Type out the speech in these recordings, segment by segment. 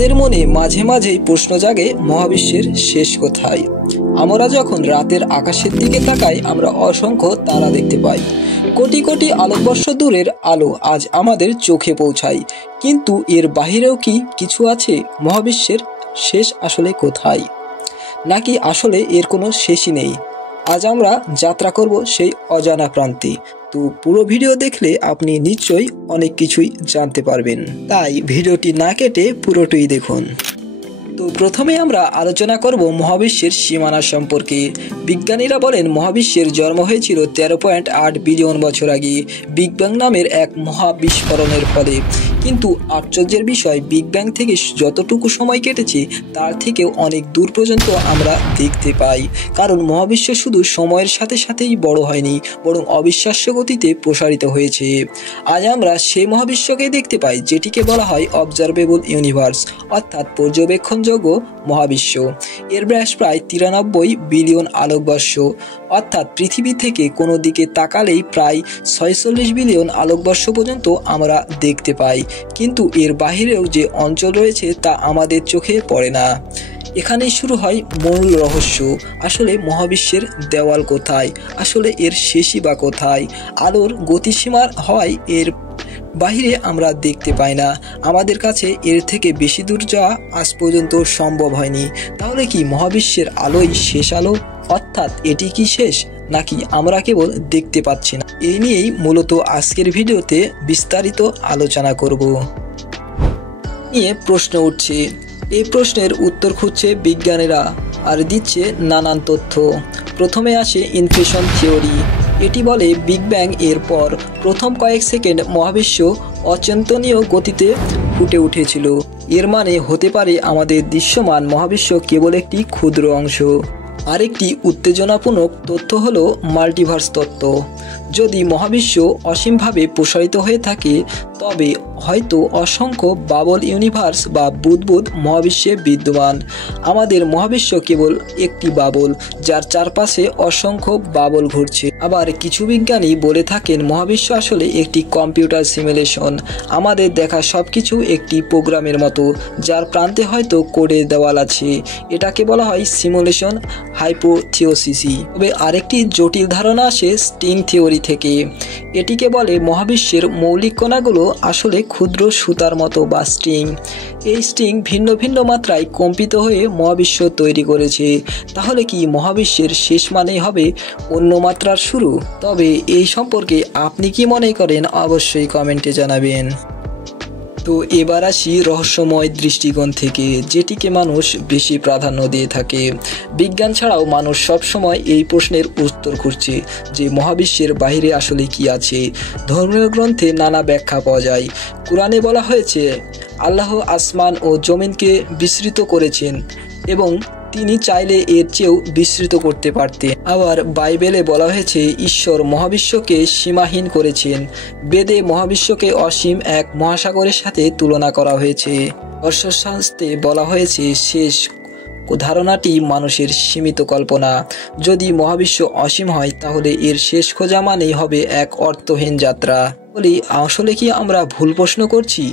আমাদের মনে মাঝে মাঝেই প্রশ্ন জাগে মহাবিশ্বের শেষ কোথায়। আমরা যখন রাতের আকাশের দিকে তাকাই আমরা অসংখ্য তারা দেখতে পাই। কোটি কোটি আলোকবর্ষ দূরের আলো আজ আমাদের চোখে পৌঁছায়, কিন্তু এর বাহিরেও কি কিছু আছে? মহাবিশ্বের শেষ আসলে কোথায়? নাকি আসলে এর কোনো শেষই নেই? আজ আমরা যাত্রা করব সেই অজানা প্রান্তে। তো পুরো ভিডিও দেখলে আপনি নিশ্চয়ই অনেক কিছুই জানতে পারবেন, তাই ভিডিওটি না কেটে পুরোটাই দেখুন। তো প্রথমে আমরা আলোচনা করব মহাবিশ্বের সীমানা সম্পর্কে। বিজ্ঞানীরা বলেন মহাবিশ্বের জন্ম হয়েছিল 13.8 বিলিয়ন বছর আগে বিগ ব্যাং নামের এক মহাবিস্ফোরণের ফলে। কিন্তু আশ্চর্যের বিষয়, বিগ ব্যাং থেকে যতটুকু সময় কেটেছে তার থেকেও অনেক দূর পর্যন্ত আমরা দেখতে পাই, কারণ মহাবিশ্ব শুধু সময়ের সাথে সাথেই বড় হয়নি, বরং অবিশ্বাস্য গতিতে প্রসারিত হয়েছে। আজ আমরা সেই মহাবিশ্বকে দেখতে পাই যেটিকে বলা হয় অবজারভেবল ইউনিভার্স, অর্থাৎ পর্যবেক্ষণযোগ্য মহাবিশ্ব। এর ব্যাস প্রায় 93 বিলিয়ন আলোকবর্ষ, অর্থাৎ পৃথিবী থেকে কোনো দিকে তাকালেই প্রায় 46 বিলিয়ন আলোকবর্ষ পর্যন্ত আমরা দেখতে পাই। কিন্তু এর বাহিরেও যে অঞ্চল রয়েছে তা আমাদের চোখে পড়ে না। এখানেই শুরু হয় মূল রহস্য। আসলে মহাবিশ্বের দেওয়াল কোথায়? আসলে এর শেষই বা কোথায়? আলোর গতিসীমার হয় এর বাহিরে আমরা দেখতে পাই না। আমাদের কাছে এর থেকে বেশি দূর যাওয়া আজ পর্যন্ত সম্ভব হয়নি। তাহলে কি মহাবিশ্বের আলোই শেষ আলো? অর্থাৎ এটি কি শেষ, নাকি আমরা কেবল দেখতে পাচ্ছি না? এই নিয়েই মূলত আজকের ভিডিওতে বিস্তারিত আলোচনা করব। নিয়ে প্রশ্ন উঠছে, এই প্রশ্নের উত্তর খুঁজছে বিজ্ঞানীরা আর দিচ্ছে নানান তথ্য। প্রথমে আসে ইনফ্লেশন থিওরি। এটি বলে বিগ ব্যাং এর পর প্রথম কয়েক সেকেন্ড মহাবিশ্ব অচিন্তনীয় গতিতে ফুটে উঠেছিল। এর মানে হতে পারে আমাদের দৃশ্যমান মহাবিশ্ব কেবল একটি ক্ষুদ্র অংশ। আরেকটি উত্তেজনাপূর্ণ তথ্য হলো মাল্টিভার্স তত্ত্ব। যদি মহাবিশ্ব অসীমভাবে প্রসারিত হয়ে থাকে তবে হয়তো অসংখ্য বাবল ইউনিভার্স বা বুদবুদ মহাবিশ্বে বিদ্যমান। আমাদের মহাবিশ্ব কেবল একটি বাবল, যার চারপাশে অসংখ্য বাবল ঘুরছে। আবার কিছু বিজ্ঞানী বলে থাকেন মহাবিশ্ব আসলে একটি কম্পিউটার সিমুলেশন। আমাদের দেখা সবকিছু একটি প্রোগ্রামের মতো, যার প্রান্তে হয়তো কোডের দেওয়াল আছে। এটাকে বলা হয় সিমুলেশন হাইপোথিওসিস। তবে আরেকটি জটিল ধারণা আসে স্ট্রিং থিওরি থেকে। এটিকে বলে মহাবিশ্বের মৌলিক কণাগুলো আসলে ক্ষুদ্র সুতার মতো বা স্ট্রিং। এই স্ট্রিং ভিন্ন ভিন্ন মাত্রায় কম্পিত হয়ে মহাবিশ্ব তৈরি করেছে। তাহলে কি মহাবিশ্বের শেষ মানেই হবে অন্য মাত্রার শুরু? তবে এই সম্পর্কে আপনি কি মনে করেন অবশ্যই কমেন্টে জানাবেন। তো এবার আসি রহস্যময় দৃষ্টিকোণ থেকে, যেটিকে মানুষ বেশি প্রাধান্য দিয়ে থাকে। বিজ্ঞান ছাড়াও মানুষ সবসময় এই প্রশ্নের উত্তর খুঁজছে যে মহাবিশ্বের বাইরে আসলে কি আছে। ধর্মীয় গ্রন্থে নানা ব্যাখ্যা পাওয়া যায়। কুরআনে বলা হয়েছে আল্লাহ আসমান ও জমিনকে বিস্তৃত করেছেন এবং তিনি চাইলে এর চেয়েও বিস্তৃত করতে পারতেন। আবার বাইবেলে বলা হয়েছে ঈশ্বর মহাবিশ্বকে সীমাহীন করেছেন। বেদে মহাবিশ্বকে অসীম এক মহাসাগরের সাথে তুলনা করা হয়েছে। অশ্বশাস্ত্রে বলা হয়েছে শেষ ধারণাটি মানুষের সীমিত কল্পনা। যদি মহাবিশ্ব অসীম হয় তাহলে এর শেষ খোঁজা মানেই হবে এক অর্থহীন যাত্রা। বলি, আসলে কি আমরা ভুল প্রশ্ন করছি?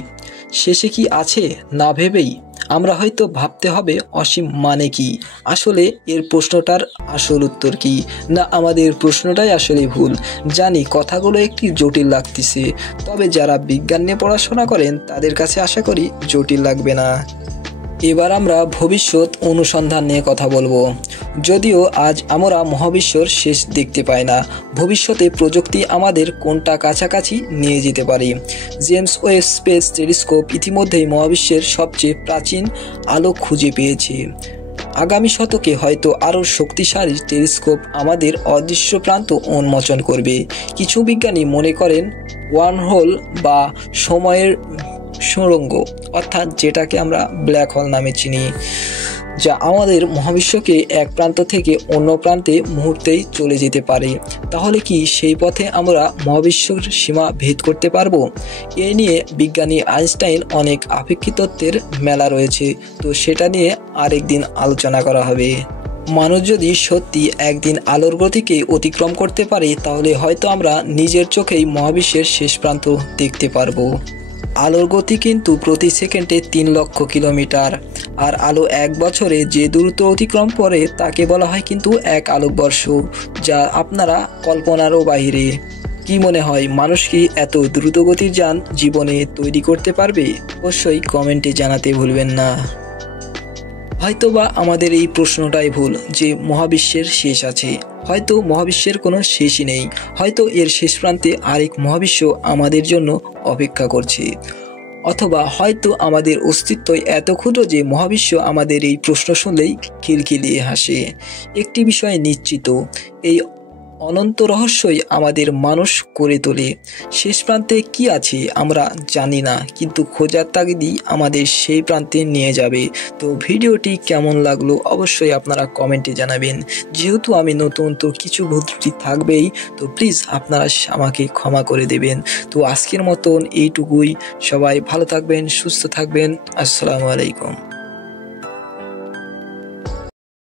শেষে কি আছে না ভেবেই আমরা হয়তো ভাবতে হবে অসীম মানে কি? আসলে এর প্রশ্নটার আসল উত্তর কি? না আমাদের প্রশ্নটাই আসলে ভুল? জানি কথাগুলো একটি জটিল লাগতেছে, তবে যারা বিজ্ঞান নিয়ে পড়াশোনা করেন তাদের কাছে আশা করি জটিল লাগবে না। এবার আমরা ভবিষ্যৎ অনুসন্ধান নিয়ে কথা বলবো। যদিও আজ আমরা মহাবিশ্বর শেষ দেখতে পাই না, ভবিষ্যতে প্রযুক্তি আমাদের কোনটা কাছাকাছি নিয়ে যেতে পারে। জেমস ওয়েব স্পেস টেলিস্কোপ ইতিমধ্যেই মহাবিশ্বের সবচেয়ে প্রাচীন আলো খুঁজে পেয়েছে। আগামী শতকে হয়তো আরও শক্তিশালী টেলিস্কোপ আমাদের অদৃশ্য প্রান্ত উন্মোচন করবে। কিছু বিজ্ঞানী মনে করেন ওয়ার্মহোল বা সময়ের সুড়ঙ্গ, অর্থাৎ যেটাকে আমরা ব্ল্যাক হোল নামে চিনি, যা আমাদের মহাবিশ্বকে এক প্রান্ত থেকে অন্য প্রান্তে মুহূর্তেই চলে যেতে পারে। তাহলে কি সেই পথে আমরা মহাবিশ্বের সীমা ভেদ করতে পারবো? এ নিয়ে বিজ্ঞানী আইনস্টাইন অনেক আপেক্ষিক তত্ত্বের মেলা রয়েছে, তো সেটা নিয়ে আরেকদিন আলোচনা করা হবে। মানুষ যদি সত্যি একদিন আলোর গতিকে অতিক্রম করতে পারে তাহলে হয়তো আমরা নিজের চোখেই মহাবিশ্বের শেষ প্রান্ত দেখতে পারবো। আলোর গতি কিন্তু প্রতি সেকেন্ডে 3 লক্ষ কিলোমিটার। আর আলো 1 বছরে যে দ্রুত অতিক্রম করে তাকে বলা হয় কিন্তু 1 আলোকবর্ষ, যা আপনারা কল্পনারও বাইরে। কি মনে হয়, মানুষ কি এত দ্রুতগতির যান জীবনে তৈরি করতে পারবে? অবশ্যই কমেন্টে জানাতে ভুলবেন না। হয়তোবা আমাদের এই প্রশ্নটাই ভুল যে মহাবিশ্বের শেষ আছে। হয়তো মহাবিশ্বের কোনো শেষই নেই, হয়তো এর শেষ প্রান্তে আরেক মহাবিশ্ব আমাদের জন্য অপেক্ষা করছে। অথবা হয়তো আমাদের অস্তিত্বই এত ক্ষুদ্র যে মহাবিশ্ব আমাদের এই প্রশ্ন শুনলেই খিলখিলিয়ে হাসে। একটি বিষয় নিশ্চিত, এই অনন্ত রহস্যই আমাদের মানুষ করে তোলে। শেষ প্রান্তে কি আছে আমরা জানি না, কিন্তু খোঁজার তাগিদই আমাদের সেই প্রান্তে নিয়ে যাবে। তো ভিডিওটি কেমন লাগলো অবশ্যই আপনারা কমেন্টে জানাবেন। যেহেতু আমি নতুন, তো কিছু ভুল ত্রুটি থাকবেই, তো প্লিজ আপনারা আমাকে ক্ষমা করে দেবেন। তো আজকের মতন এইটুকুই। সবাই ভালো থাকবেন, সুস্থ থাকবেন। আসসালামু আলাইকুম।